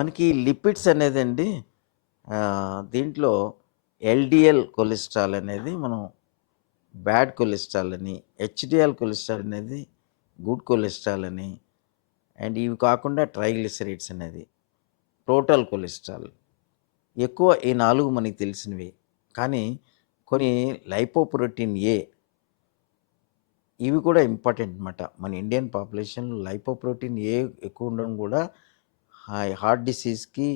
మనకి లిపిడ్స్ అనేదండి దీంట్లో LDL cholesterol అనేది మనం బ్యాడ్ కొలెస్ట్రాల్ అని, హెచ్డిఎల్ కొలెస్ట్రాల్ అనేది గుడ్ కొలెస్ట్రాల్ అని, అండ్ ఇవి కాకుండా ట్రైగ్లిసరైడ్స్ అనేది, టోటల్ కొలెస్ట్రాల్. ఎక్కువ ఈ 4 మనకి తెలిసినవి. కానీ కొన్ని లైపోప్రోటీన్ ఏ ఇవి కూడా ఇంపార్టెంట్ అనమాట. మన ఇండియన్ పాపులేషన్‌లో లైపోప్రోటీన్ ఏ ఎక్కువ ఉండడం కూడా హార్ట్ డిసీజ్‌కి,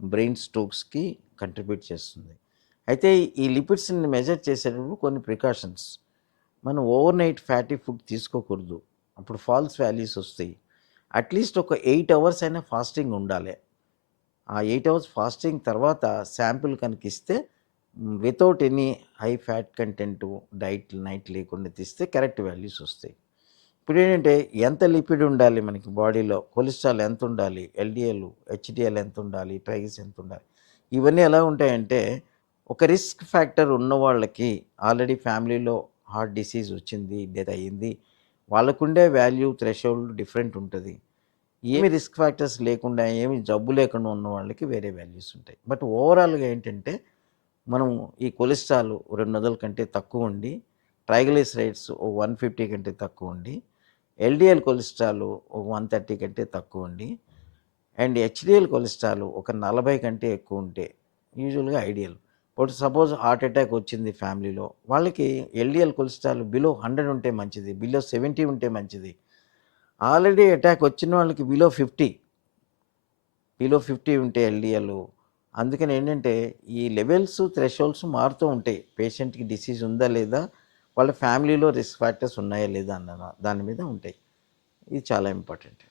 బ్రెయిన్ స్ట్రోక్స్‌కి కంట్రిబ్యూట్ చేస్తుంది. అయితే ఈ లిపిడ్స్‌ని మెజర్ చేసేటప్పుడు కొన్ని ప్రికాషన్స్. మనం ఓవర్ నైట్ ఫ్యాటీ ఫుడ్ తీసుకోకూడదు. అప్పుడు ఫాల్స్ వాల్యూస్ వస్తాయి. అట్‌లీస్ట్ ఒక 8 అవర్స్ అయినా ఫాస్టింగ్ ఉండాలి. ఆ 8 అవర్స్ ఫాస్టింగ్ తర్వాత శాంపిల్ కనుక ఇస్తే without any high fat content diet night లేకుండా తీస్తే కరెక్ట్ వాల్యూస్ వస్తాయి. ఇప్పుడేంటంటే ఎంత లిపిడ్ ఉండాలి మనకి బాడీలో, కొలెస్ట్రాల్ ఎంత ఉండాలి, ఎల్డిఎల్, హెచ్డిఎల్ ఎంత ఉండాలి, ట్రైగ్లిస్ ఎంత ఉండాలి, ఇవన్నీ ఎలా ఉంటాయంటే ఒక రిస్క్ ఫ్యాక్టర్ ఉన్న వాళ్ళకి ఆల్రెడీ ఫ్యామిలీలో హార్ట్ డిసీజ్ వచ్చింది, డెత్ అయ్యింది, వాళ్ళకుండే వాల్యూ థ్రెషోల్డ్ డిఫరెంట్ ఉంటుంది. ఏమి రిస్క్ ఫ్యాక్టర్స్ లేకుండా, ఏమి జబ్బు లేకుండా ఉన్న వాళ్ళకి వేరే వాల్యూస్ ఉంటాయి. బట్ ఓవరాల్గా ఏంటంటే మనం ఈ కొలెస్ట్రాల్ 200 కంటే తక్కువ ఉండి, ట్రైగ్లిసరైడ్స్ 150 కంటే తక్కువ ఉండి, ఎల్డిఎల్ కొలెస్ట్రాల్ ఒక 130 కంటే తక్కువ ఉండి, అండ్ హెచ్డిఎల్ కొలెస్ట్రాల్ ఒక 40 కంటే ఎక్కువ ఉంటే యూజువల్గా ideal. But suppose heart attack వచ్చింది ఫ్యామిలీలో, వాళ్ళకి ఎల్డిఎల్ కొలెస్ట్రాల్ బిలో 100 ఉంటే మంచిది, బిలో 70 ఉంటే మంచిది. ఆల్రెడీ అటాక్ వచ్చిన వాళ్ళకి బిలో 50 ఉంటే ఎల్డిఎల్. అందుకని ఏంటంటే ఈ లెవెల్స్ థ్రెషోల్డ్స్ మారుతూ ఉంటాయి. పేషెంట్కి డిసీజ్ ఉందా లేదా, వాళ్ళ ఫ్యామిలీలో రిస్క్ ఫ్యాక్టర్స్ ఉన్నాయా లేదా అన్న దాని మీద ఉంటాయి. ఇది చాలా ఇంపార్టెంట్.